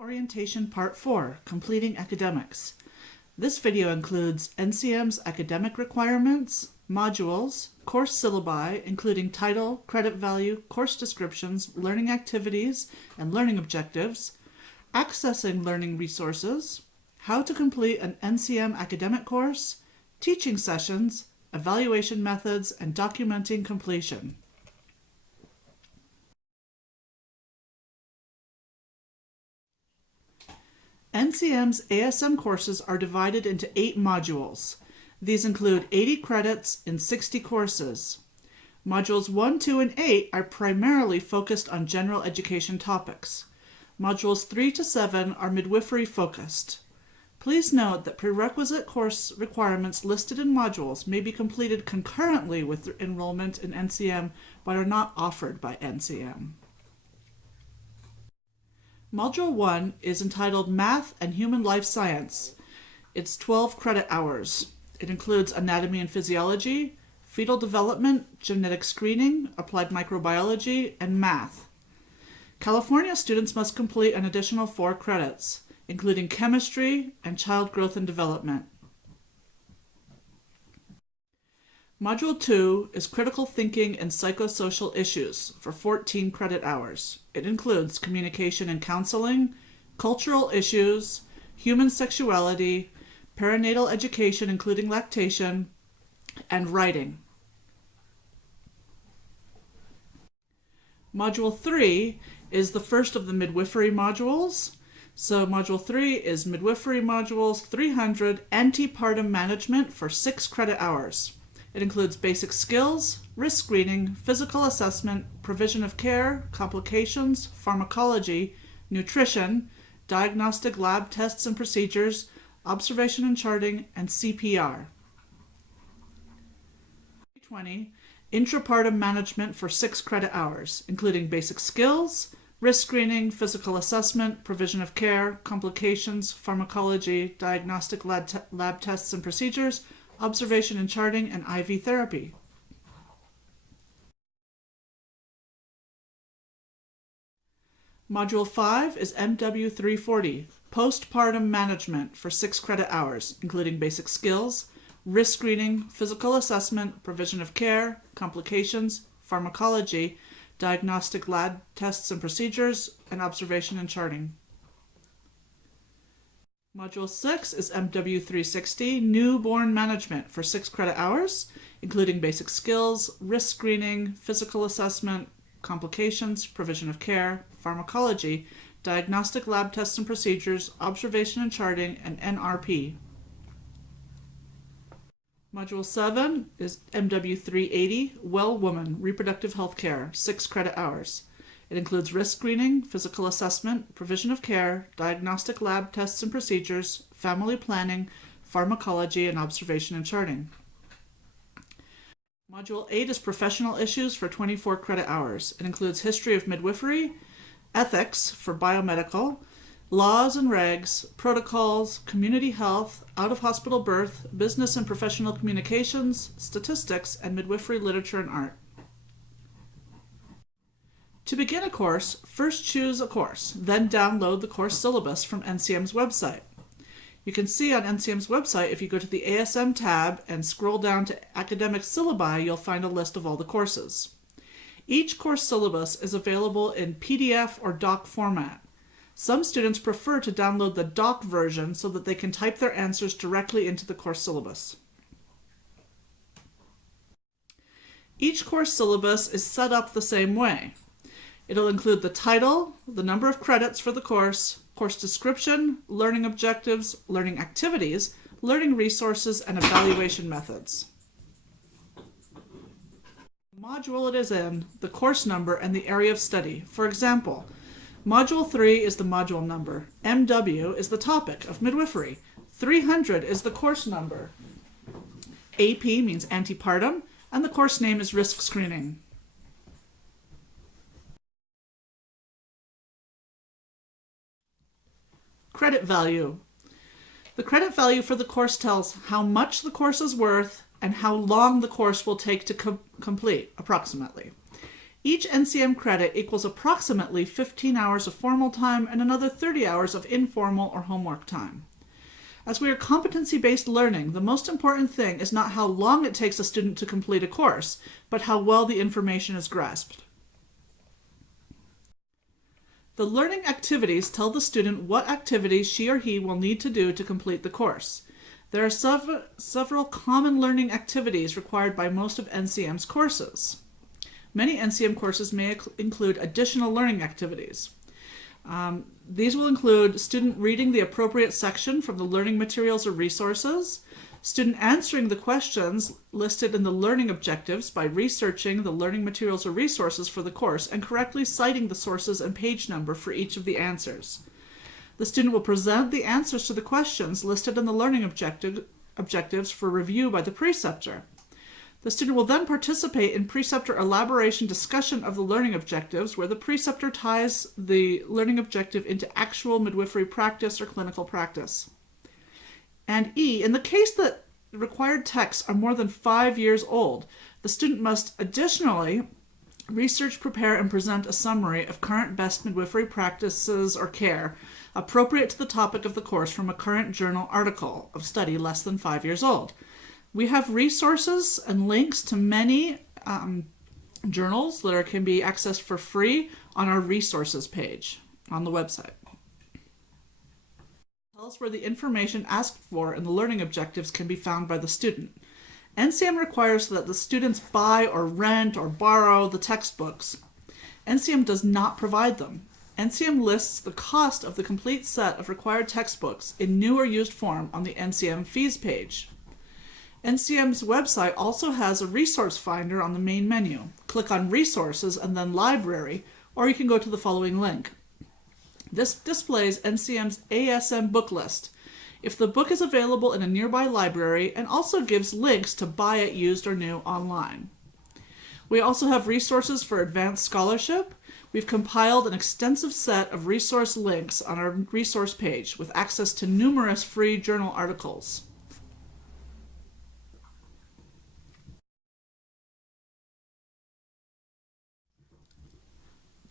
Orientation Part 4, Completing Academics. This video includes NCM's academic requirements, modules, course syllabi, including title, credit value, course descriptions, learning activities, and learning objectives, accessing learning resources, how to complete an NCM academic course, teaching sessions, evaluation methods, and documenting completion. NCM's ASM courses are divided into 8 modules. These include 80 credits in 60 courses. Modules 1, 2, and 8 are primarily focused on general education topics. Modules 3 to 7 are midwifery focused. Please note that prerequisite course requirements listed in modules may be completed concurrently with enrollment in NCM but are not offered by NCM. Module 1 is entitled Math and Human Life Science. It's 12 credit hours. It includes anatomy and physiology, fetal development, genetic screening, applied microbiology, and math. California students must complete an additional 4 credits, including chemistry and child growth and development. Module 2 is Critical Thinking and Psychosocial Issues for 14 credit hours. It includes communication and counseling, cultural issues, human sexuality, perinatal education including lactation, and writing. Module 3 is the first of the midwifery modules. So Module 3 is Midwifery Modules 300 Antepartum Management for 6 credit hours. It includes basic skills, risk screening, physical assessment, provision of care, complications, pharmacology, nutrition, diagnostic lab tests and procedures, observation and charting, and CPR. 20. Intrapartum Management for 6 credit hours, including basic skills, risk screening, physical assessment, provision of care, complications, pharmacology, diagnostic lab tests and procedures, observation and charting, and IV therapy. Module 5 is MW340, Postpartum Management for 6 credit hours, including basic skills, risk screening, physical assessment, provision of care, complications, pharmacology, diagnostic lab tests and procedures, and observation and charting. Module 6 is MW360, Newborn Management for 6 credit hours, including basic skills, risk screening, physical assessment, complications, provision of care, pharmacology, diagnostic lab tests and procedures, observation and charting, and NRP. Module 7 is MW380, Well Woman, Reproductive Health Care, 6 credit hours. It includes risk screening, physical assessment, provision of care, diagnostic lab tests and procedures, family planning, pharmacology, and observation and charting. Module 8 is Professional Issues for 24 credit hours. It includes history of midwifery, ethics for biomedical, laws and regs, protocols, community health, out-of-hospital birth, business and professional communications, statistics, and midwifery literature and art. To begin a course, first choose a course, then download the course syllabus from NCM's website. You can see on NCM's website, if you go to the ASM tab and scroll down to Academic Syllabi, you'll find a list of all the courses. Each course syllabus is available in PDF or doc format. Some students prefer to download the doc version so that they can type their answers directly into the course syllabus. Each course syllabus is set up the same way. It'll include the title, the number of credits for the course description, learning objectives, learning activities, learning resources, and evaluation methods. The module it is in, the course number, and the area of study. For example, Module 3 is the module number, MW is the topic of midwifery, 300 is the course number, AP means antepartum, and the course name is risk screening. Credit value. The credit value for the course tells how much the course is worth and how long the course will take to complete, approximately. Each NCM credit equals approximately 15 hours of formal time and another 30 hours of informal or homework time. As we are competency-based learning, the most important thing is not how long it takes a student to complete a course, but how well the information is grasped. The learning activities tell the student what activities she or he will need to do to complete the course. There are several common learning activities required by most of NCM's courses. Many NCM courses may include additional learning activities. These will include student reading the appropriate section from the learning materials or resources, student answering the questions listed in the learning objectives by researching the learning materials or resources for the course and correctly citing the sources and page number for each of the answers. The student will present the answers to the questions listed in the learning objectives for review by the preceptor. The student will then participate in preceptor elaboration discussion of the learning objectives, where the preceptor ties the learning objective into actual midwifery practice or clinical practice. And E, in the case that required texts are more than 5 years old, the student must additionally research, prepare, and present a summary of current best midwifery practices or care appropriate to the topic of the course from a current journal article of study less than 5 years old. We have resources and links to many journals that can be accessed for free on our resources page on the website. Tell us where the information asked for in the learning objectives can be found by the student. NCM requires that the students buy or rent or borrow the textbooks. NCM does not provide them. NCM lists the cost of the complete set of required textbooks in new or used form on the NCM fees page. NCM's website also has a resource finder on the main menu. Click on Resources and then Library, or you can go to the following link. This displays NCM's ASM book list, if the book is available in a nearby library, and also gives links to buy it used or new online. We also have resources for advanced scholarship. We've compiled an extensive set of resource links on our resource page with access to numerous free journal articles.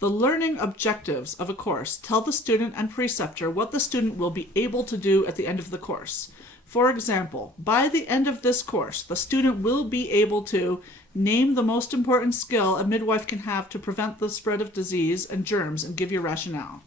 The learning objectives of a course tell the student and preceptor what the student will be able to do at the end of the course. For example, by the end of this course, the student will be able to name the most important skill a midwife can have to prevent the spread of disease and germs and give your rationale.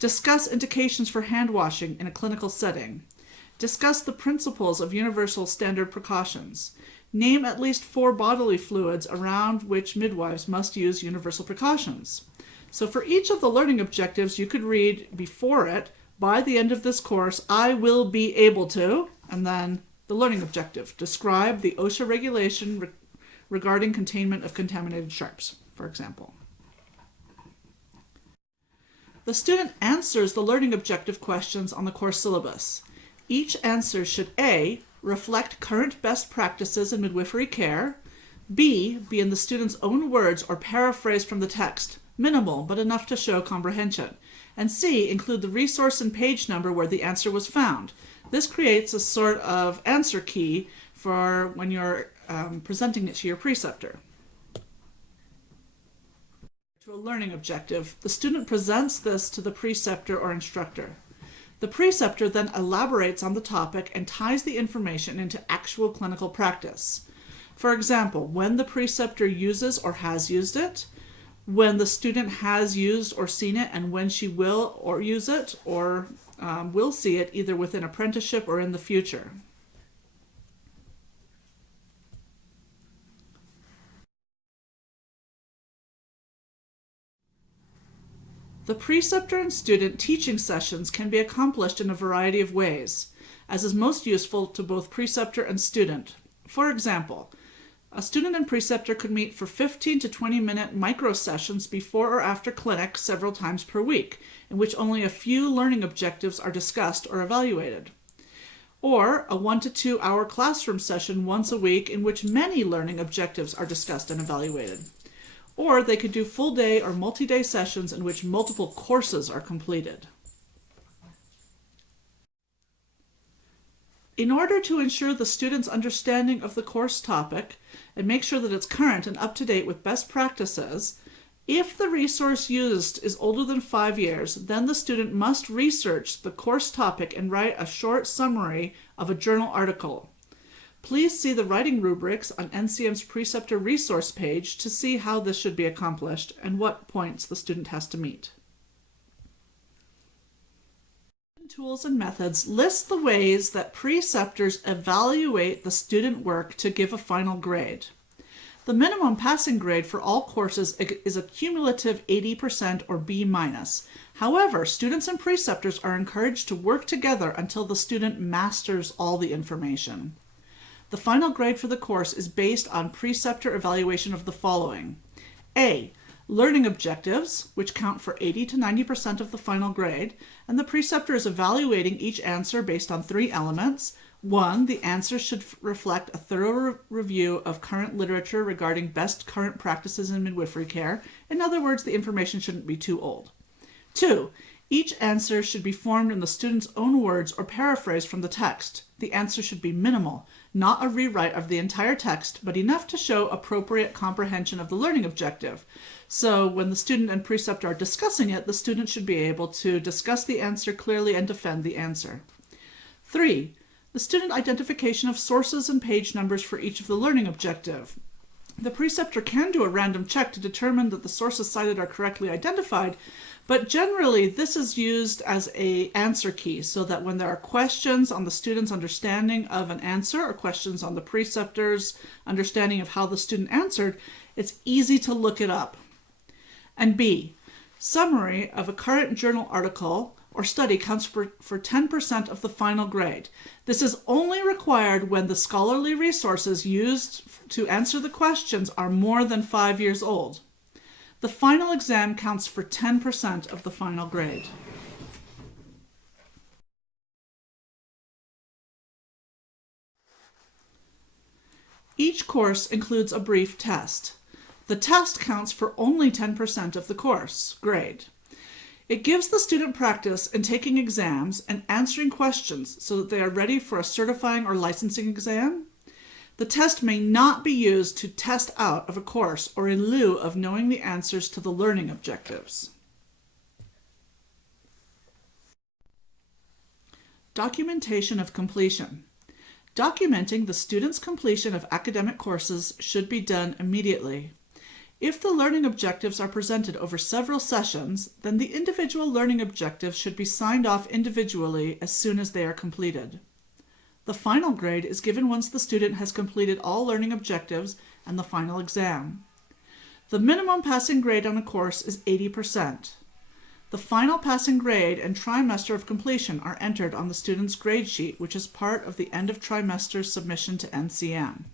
Discuss indications for hand washing in a clinical setting. Discuss the principles of universal standard precautions. Name at least 4 bodily fluids around which midwives must use universal precautions. So for each of the learning objectives, you could read before it, by the end of this course, I will be able to, and then the learning objective, describe the OSHA regulation regarding containment of contaminated sharps, for example. The student answers the learning objective questions on the course syllabus. Each answer should A, reflect current best practices in midwifery care, B, be in the student's own words or paraphrased from the text, minimal but enough to show comprehension, and C, include the resource and page number where the answer was found. This creates a sort of answer key for when you're presenting it to your preceptor. To a learning objective, the student presents this to the preceptor or instructor. The preceptor then elaborates on the topic and ties the information into actual clinical practice. For example, when the preceptor uses or has used it, when the student has used or seen it, and when she will or use it or will see it either within apprenticeship or in the future. The preceptor and student teaching sessions can be accomplished in a variety of ways, as is most useful to both preceptor and student. For example, a student and preceptor could meet for 15 to 20-minute micro sessions before or after clinic several times per week, in which only a few learning objectives are discussed or evaluated. Or a 1 to 2 hour classroom session once a week in which many learning objectives are discussed and evaluated. Or they could do full day or multi-day sessions in which multiple courses are completed. In order to ensure the student's understanding of the course topic and make sure that it's current and up to date with best practices, If the resource used is older than 5 years, then the student must research the course topic and write a short summary of a journal article. Please see the writing rubrics on NCM's preceptor resource page to see how this should be accomplished and what points the student has to meet. Tools and methods list the ways that preceptors evaluate the student work to give a final grade. The minimum passing grade for all courses is a cumulative 80% or B-. However, students and preceptors are encouraged to work together until the student masters all the information. The final grade for the course is based on preceptor evaluation of the following. A. Learning objectives, which count for 80 to 90% of the final grade, and the preceptor is evaluating each answer based on 3 elements. 1. The answer should reflect a thorough review of current literature regarding best current practices in midwifery care. In other words, the information shouldn't be too old. 2. Each answer should be formed in the student's own words or paraphrased from the text. The answer should be minimal, not a rewrite of the entire text, but enough to show appropriate comprehension of the learning objective. So when the student and preceptor are discussing it, the student should be able to discuss the answer clearly and defend the answer. 3. The student identification of sources and page numbers for each of the learning objective. The preceptor can do a random check to determine that the sources cited are correctly identified, but generally this is used as an answer key so that when there are questions on the student's understanding of an answer or questions on the preceptor's understanding of how the student answered, it's easy to look it up. And B, summary of a current journal article or study counts for 10% of the final grade. This is only required when the scholarly resources used to answer the questions are more than 5 years old. The final exam counts for 10% of the final grade. Each course includes a brief test. The test counts for only 10% of the course grade. It gives the student practice in taking exams and answering questions so that they are ready for a certifying or licensing exam. The test may not be used to test out of a course or in lieu of knowing the answers to the learning objectives. Documentation of completion. Documenting the student's completion of academic courses should be done immediately. If the learning objectives are presented over several sessions, then the individual learning objectives should be signed off individually as soon as they are completed. The final grade is given once the student has completed all learning objectives and the final exam. The minimum passing grade on a course is 80%. The final passing grade and trimester of completion are entered on the student's grade sheet, which is part of the end of trimester submission to NCM.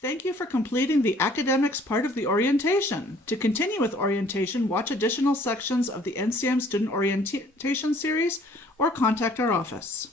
Thank you for completing the academics part of the orientation. To continue with orientation, watch additional sections of the NCM Student Orientation series or contact our office.